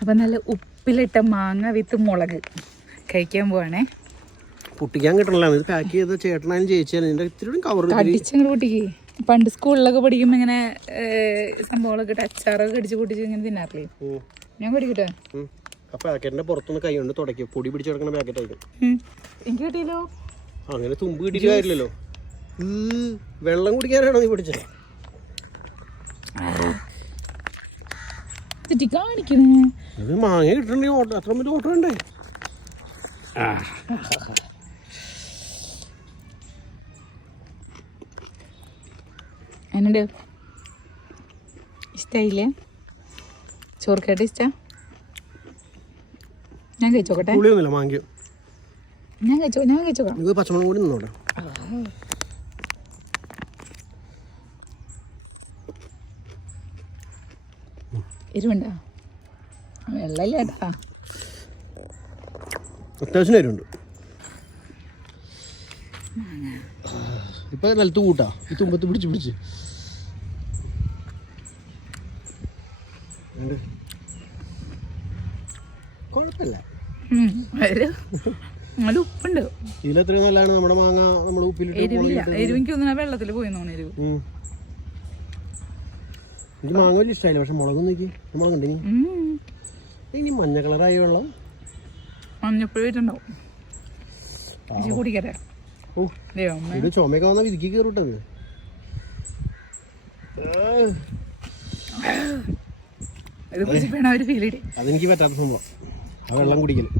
അപ്പം നല്ല ഉപ്പിലിട്ട മാങ്ങ വിത്ത് മുളക് കഴിക്കാൻ പോവാണേ. പൊട്ടിക്കാൻ കിട്ടണല്ലോ, ഇത് പാക്ക് ചെയ്ത ചേട്ടനായാലും ചേച്ചിയാലും ഇതിൻ്റെ ഇത്തിരി കവർ കടിച്ചങ്ങ് പൊട്ടിക്ക്. പണ്ട് സ്കൂളിലൊക്കെ പഠിക്കുമ്പോൾ ഇങ്ങനെ സംഭവങ്ങളൊക്കെ ഇട്ട് അച്ചാറൊക്കെ കടിച്ച് പൊട്ടിച്ച് ഇങ്ങനെ തിന്നാറില്ലേ? ഞാൻ പഠിക്കട്ടെ. ആ പാക്കറ്റിന്റെ പുറത്തുനിന്ന് കൈ കൊണ്ട് തുടയ്ക്കും, പൊടി പിടിച്ച് കിടക്കുന്ന പാക്കറ്റ് ആയിരിക്കും. എനിക്ക് കിട്ടിയല്ലോ. അങ്ങനെ തുമ്പ് കിട്ടിയിട്ട് കാര്യമില്ലല്ലോ. വെള്ളം കുടിക്കാനാണോ നീ പിടിച്ചത്? കാണിക്കണേ ഇത് മാങ്ങ കിട്ടണ്ടെങ്കിൽ ഓട്ടോ അത്ര വലിയ ഓട്ടോ ഉണ്ടേ. എന്നുണ്ട്? ഇഷ്ടായില്ലേ? ചോർക്കായിട്ട് ഇഷ്ടാ? ഞാൻ കഴിച്ചോക്കട്ടെ. പുളിയൊന്നുമില്ല മാങ്ങ. ഞാൻ കഴിച്ചോക്കാം. ഇത് പച്ചമുളക് കൂടി നിന്നോട്ടെ. എരിവുണ്ടോ? വെള്ളമില്ല കേട്ടാ. അത്യാവശ്യം എരിവുണ്ട്. ഇപ്പൊ നിലത്ത് കൂട്ടാ ഈ തുമ്പത്ത് പിടിച്ച് കുഴപ്പമില്ല. നല്ല ഉപ്പുണ്ട്. ഇതിലെത്രയും നല്ലതാണ് നമ്മുടെ മാങ്ങ. നമ്മൾ ഉപ്പിലിട്ട് എരിവിക്ക് ഒന്നും വെള്ളത്തിൽ പോയി തോന്നുന്നു എരിവ്. എനിക്ക് മാങ്ങ വലിയ ഇഷ്ടമായില്ല, പക്ഷെ മുളക് നോക്കി മുളക് ഉണ്ടെങ്കിൽ ഇനി മഞ്ഞ കളറായ വെള്ളം മഞ്ഞപ്പൊഴിട്ടുണ്ടാവും. കുടിക്കട്ടെ. ഇത് ചുമയൊക്കെ വന്നാൽ വിധിക്ക് കയറിട്ടത്. അതെനിക്ക് പറ്റാത്ത സംഭവം, ആ വെള്ളം കുടിക്കല്.